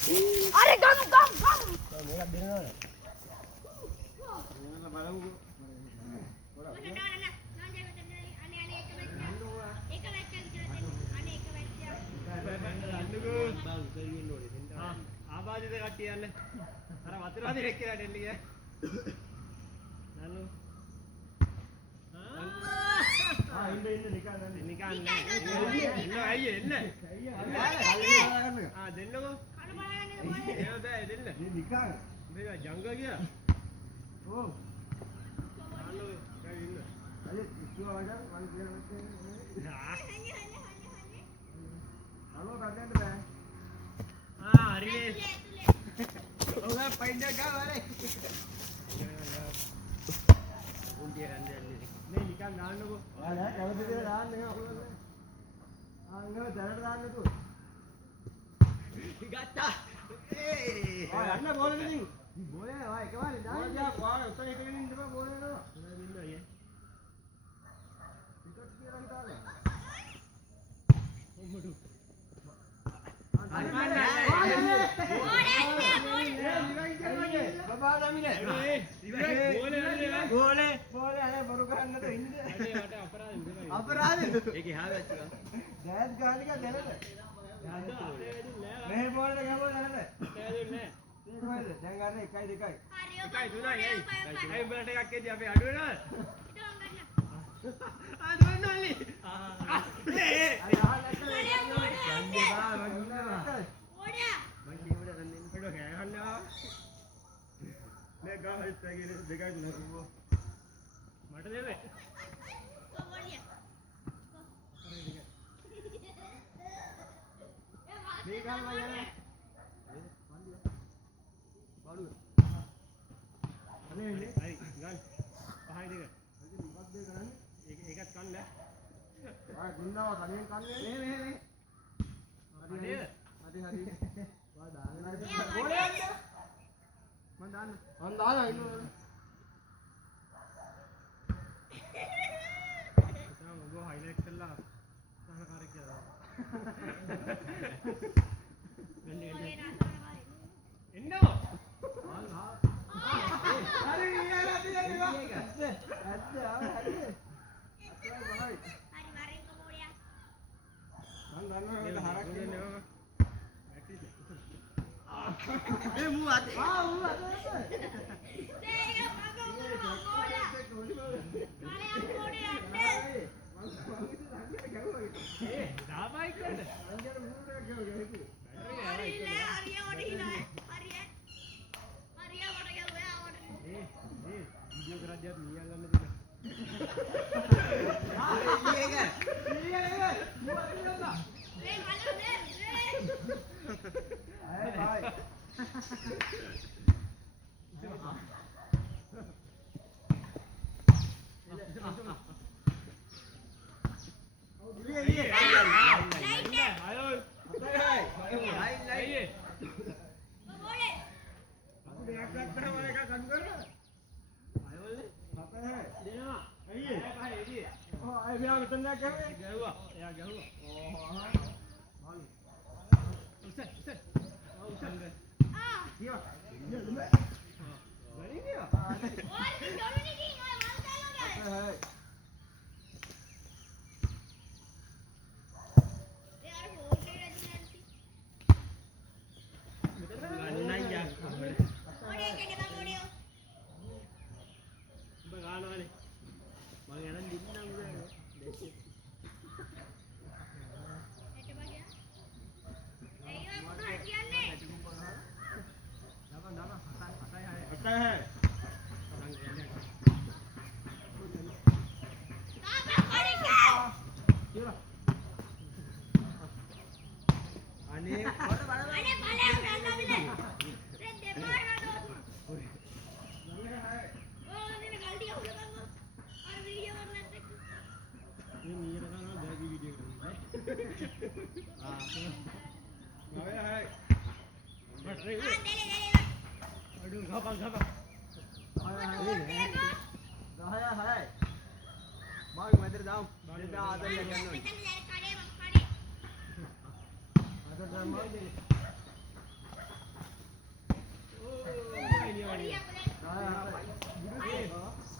अरे गम गम गम මේක දෙනවද? මේක බලමුකෝ. ආබාධිත කට්ටිය යන්න. අර වතුර වදිරෙක් කියලා ඩෙල්ලි ගියා. නල්ලු. ඉන්න නිකන් නිකන් නෑ. එන්න අයියේ එන්න. දෙන්නකෝ. එහෙම බෑ දෙන්න. නිකන් මේක ජංග ගියා. ඔව්. නල්ලු ගයි ඉන්න. අය ඉස්සුවා වඩා මම කියන්නේ හලෝ ගන්න බෑ. හරිනේ. ඔයා පයින්ද ගාවනේ. උන්ගේ රන්දල්ලි. මේ නිකන් දාන්නකෝ. ඔයා කවුද කියලා දාන්නේ අකුලන්නේ. ආංගව දැනට දාන්නකෝ. ගත්තා. ඔයා යන්න බෝලෙන් ඉතින්. බෝලේ ඔයා එකවරේ දාන්න. ඔයා උත්තර එකකින් ඉඳපන් බෝලේ නෝ. ඉන්න අයියේ. ටිකට් කියලා හිතාලේ. ඔම්මඩු. බබා දමිනේ. බෝලේ අනේ බරු කරන්නද ඉන්නේ. මට අපරාධ අපරාධෙද? ඒකේ හාවච්චා. දැත් ගානික දැනද? මේ බෝලට ගහුවා දැනද? නෑ. ඒ කොහෙද? දැන් ගන්න 1 2 එකයි තුනයි එයි. අය උඹලට එකක් එද්දි අපි අඩු වෙනවද? දුන්නල්ලි. අය ආහල් නැත්නම් යන්නේ බා මං ඉන්නවා. මං කීවට දන්නේ නැහැ. ඒක ගහන්නවා. මේ ගහයි තැගින දෙකයි තුනයි කිව්වා. මට දෙන්නේ. මේ ගහම යන්නේ. බඩුව. අනේ ඉන්නේ. හරි ගල්. පහයි දෙක. මොකක්ද කරන්නේ? ඒකත් කන්න. ආ දුන්නාව තනියෙන් කන්නේ. මේ. හරි. හරි. වා දාගෙන බෝලේ යන්න. මං දාන්න. මං දාලා ඉන්නවා. තාම ඔබ හයිලයිට් කළා. සහකාරයෙක් කියලා. එන්නෝ. හරි ඉයලා තියෙනවා. ඇත්ත හරි. මං දන්නවා හරක් දෙන්නේ. ඒ මූ අතේ. මූ අතේ. දාපයි කරන්න. වීඩියෝ කරද්දී අපි නියන් ගන්න දෙන්න.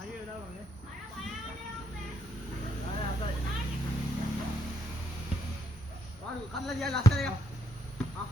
අයියෝ දාපන් නේ. Waduh, kan lagi ada laser ya. Ah.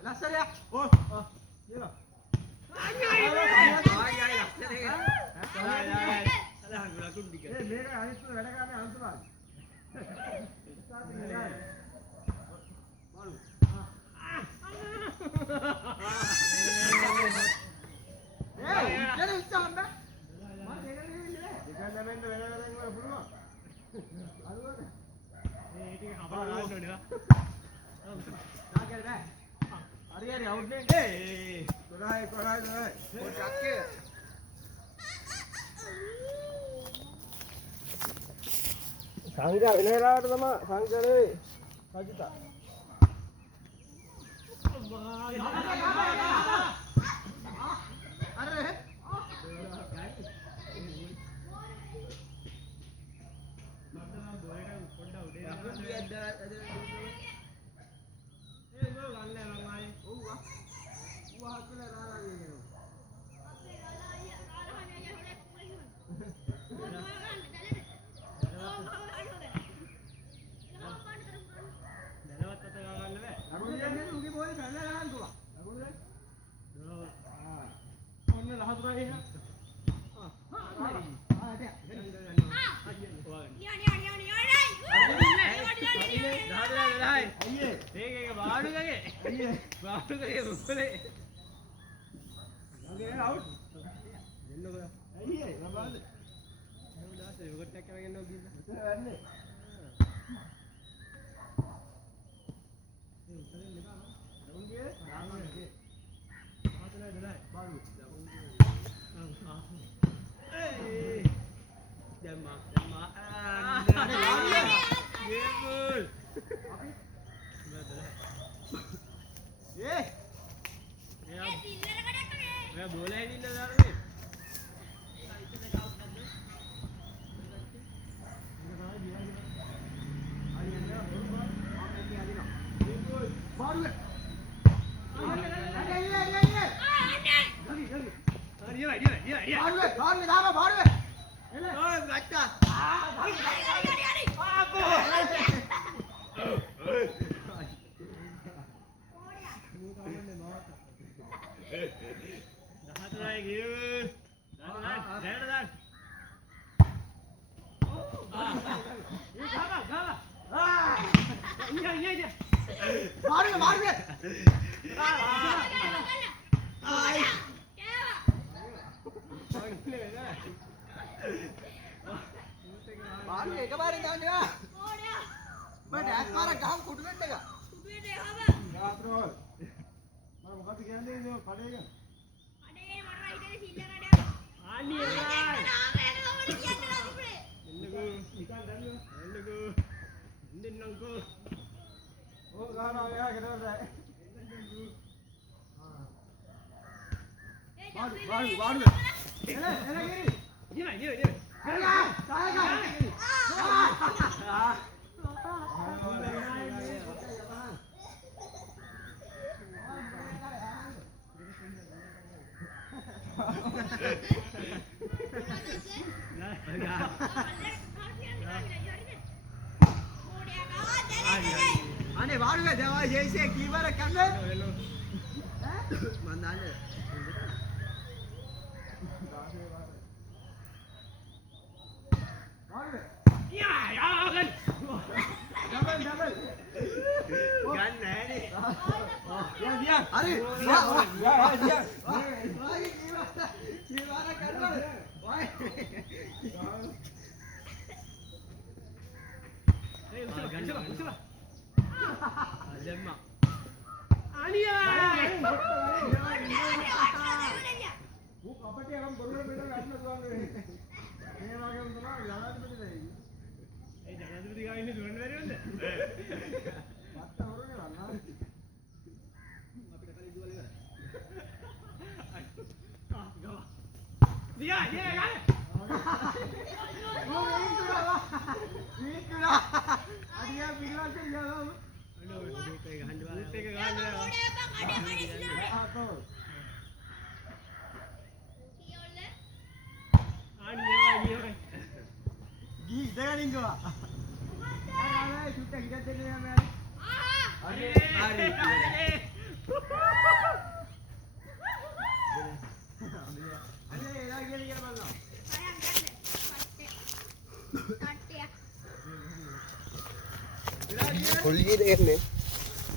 Laser ya. Oh. Iya. සංඝයා වෙන වෙලාවට තමයි සංඝයානේ රජිතා හරි. Kulit ini.